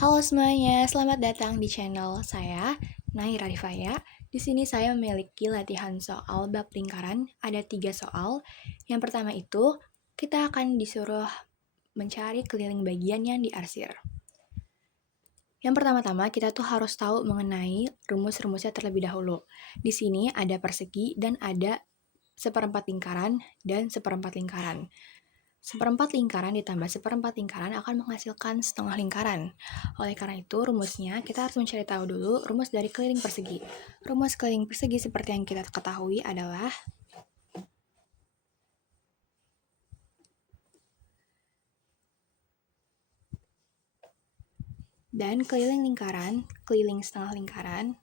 Halo semuanya, selamat datang di channel saya, Naira Rifaya. Di sini saya memiliki latihan soal bab lingkaran, ada 3 soal. Yang pertama itu, kita akan disuruh mencari keliling bagian yang diarsir. Yang pertama-tama, kita tuh harus tahu mengenai rumus-rumusnya terlebih dahulu. Di sini ada persegi dan ada seperempat lingkaran dan seperempat lingkaran. Seperempat lingkaran ditambah seperempat lingkaran akan menghasilkan setengah lingkaran. Oleh karena itu, rumusnya kita harus mencari tahu dulu rumus dari keliling persegi. Rumus keliling persegi seperti yang kita ketahui adalah dan keliling lingkaran, keliling setengah lingkaran,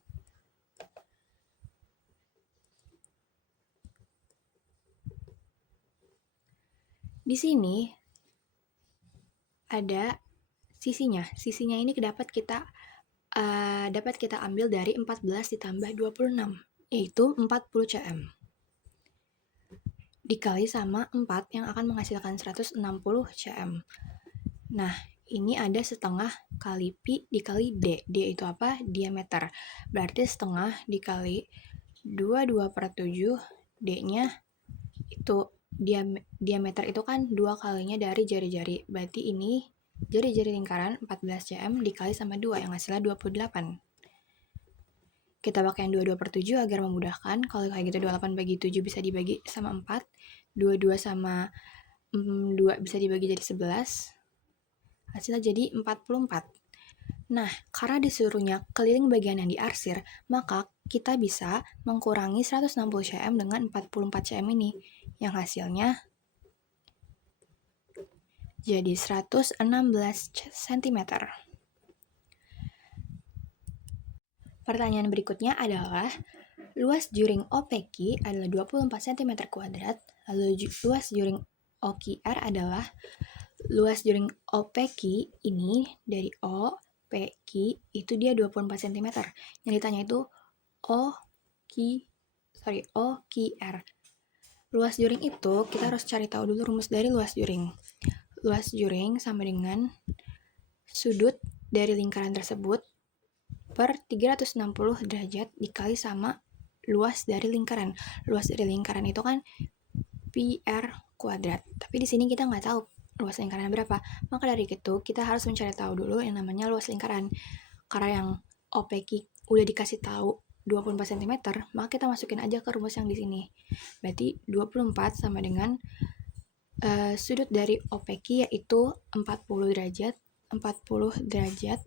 di sini ada sisinya. Sisinya ini dapat kita ambil dari 14 ditambah 26, yaitu 40 cm. Dikali sama 4 yang akan menghasilkan 160 cm. Nah, ini ada setengah kali pi dikali d. D itu apa? Diameter. Berarti setengah dikali 22/7, D-nya itu diameter itu kan 2 kalinya dari jari-jari. Berarti ini jari-jari lingkaran 14 cm dikali sama 2 yang hasilnya 28. Kita pakai yang 22/7 agar memudahkan. Kalau kayak gitu 28 bagi 7 bisa dibagi sama 4. 22 sama 2 bisa dibagi jadi 11. Hasilnya jadi 44. Nah, karena disuruhnya keliling bagian yang diarsir, maka kita bisa mengurangi 160 cm dengan 44 cm ini, yang hasilnya jadi 116 cm. Pertanyaan berikutnya adalah, luas juring OPQ adalah 24 cm kuadrat, lalu luas juring OQR adalah, luas juring OPQ ini dari O, PQ itu dia 24 cm. Yang ditanya itu OQR. Luas juring itu kita harus cari tahu dulu rumus dari luas juring. Luas juring sama dengan sudut dari lingkaran tersebut per 360 derajat dikali sama luas dari lingkaran. Luas dari lingkaran itu kan PR kuadrat. Tapi di sini kita nggak tahu luas lingkaran berapa. Maka dari itu kita harus mencari tahu dulu yang namanya luas lingkaran. Karena yang OPQ udah dikasih tahu 24 cm, maka kita masukin aja ke rumus yang di sini. Berarti 24 sama dengan sudut dari OPQ yaitu 40 derajat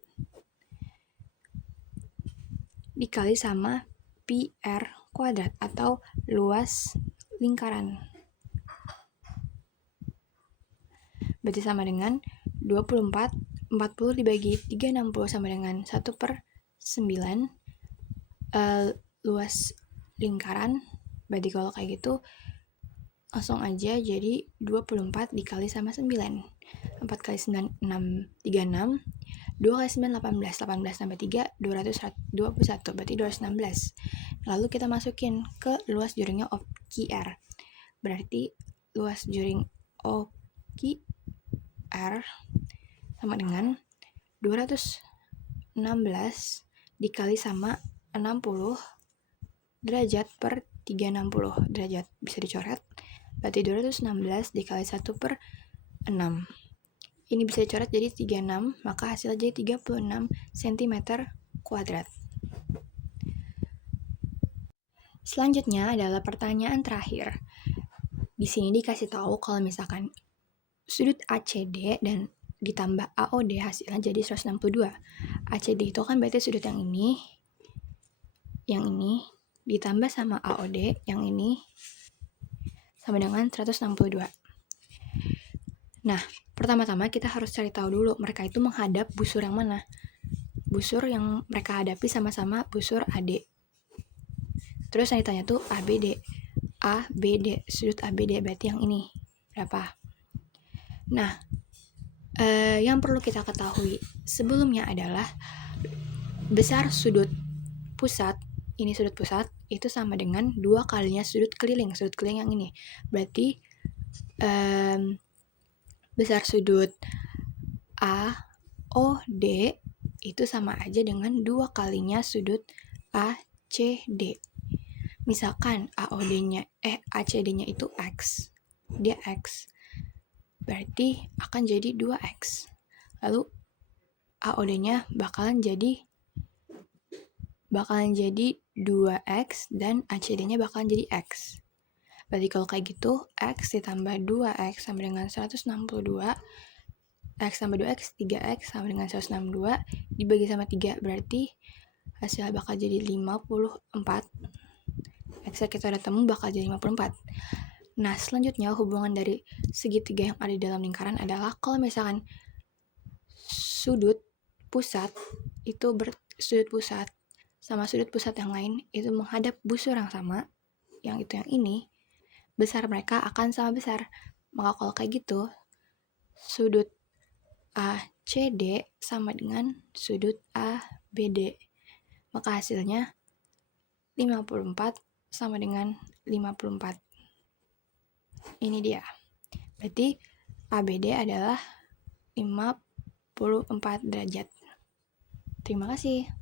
dikali sama PR kuadrat atau luas lingkaran. Berarti sama dengan 24, 40 dibagi 360 sama dengan 1/9 luas lingkaran. Berarti kalau kayak gitu langsung aja jadi 24 dikali sama 9. 4 kali 9, 36. 2 kali 9, 18. 18 tambah 3, 221. Berarti 216. Lalu kita masukin ke luas juringnya OQR. Berarti luas juring OQR sama dengan 216 dikali sama 60 derajat per 360 derajat. Bisa dicoret. Berarti 216 dikali 1/6. Ini bisa dicoret jadi 36, maka hasilnya jadi 36 cm kuadrat. Selanjutnya adalah pertanyaan terakhir. Di sini dikasih tahu kalau misalkan sudut ACD dan ditambah AOD hasilnya jadi 162. ACD itu kan berarti sudut yang ini ditambah sama AOD yang ini sama dengan 162. Nah, pertama-tama kita harus cari tahu dulu mereka itu menghadap busur yang mana. Busur yang mereka hadapi sama-sama busur AD. Terus yang ditanya tuh ABD. ABD, sudut ABD berarti yang ini berapa? Nah, yang perlu kita ketahui sebelumnya adalah besar sudut pusat, ini sudut pusat, itu sama dengan 2 kalinya sudut keliling yang ini. Berarti besar sudut AOD itu sama aja dengan 2 kalinya sudut ACD. Misalkan ACD-nya itu X, dia X, berarti akan jadi 2X. Lalu AOD-nya bakalan jadi 2X dan ACD-nya bakalan jadi X. Berarti kalau kayak gitu, X ditambah 2X sama dengan 162, X tambah 2X, 3X sama dengan 162, dibagi sama 3, berarti hasilnya bakal jadi 54. X kita udah temu bakal jadi 54. Nah, selanjutnya hubungan dari segitiga yang ada di dalam lingkaran adalah kalau misalkan sudut pusat sama sudut pusat yang lain itu menghadap busur yang sama, yang itu yang ini, besar mereka akan sama besar. Maka kalau kayak gitu, sudut ACD sama dengan sudut ABD. Maka hasilnya 54 sama dengan 54. Ini dia. Berarti ABD adalah 54 derajat. Terima kasih.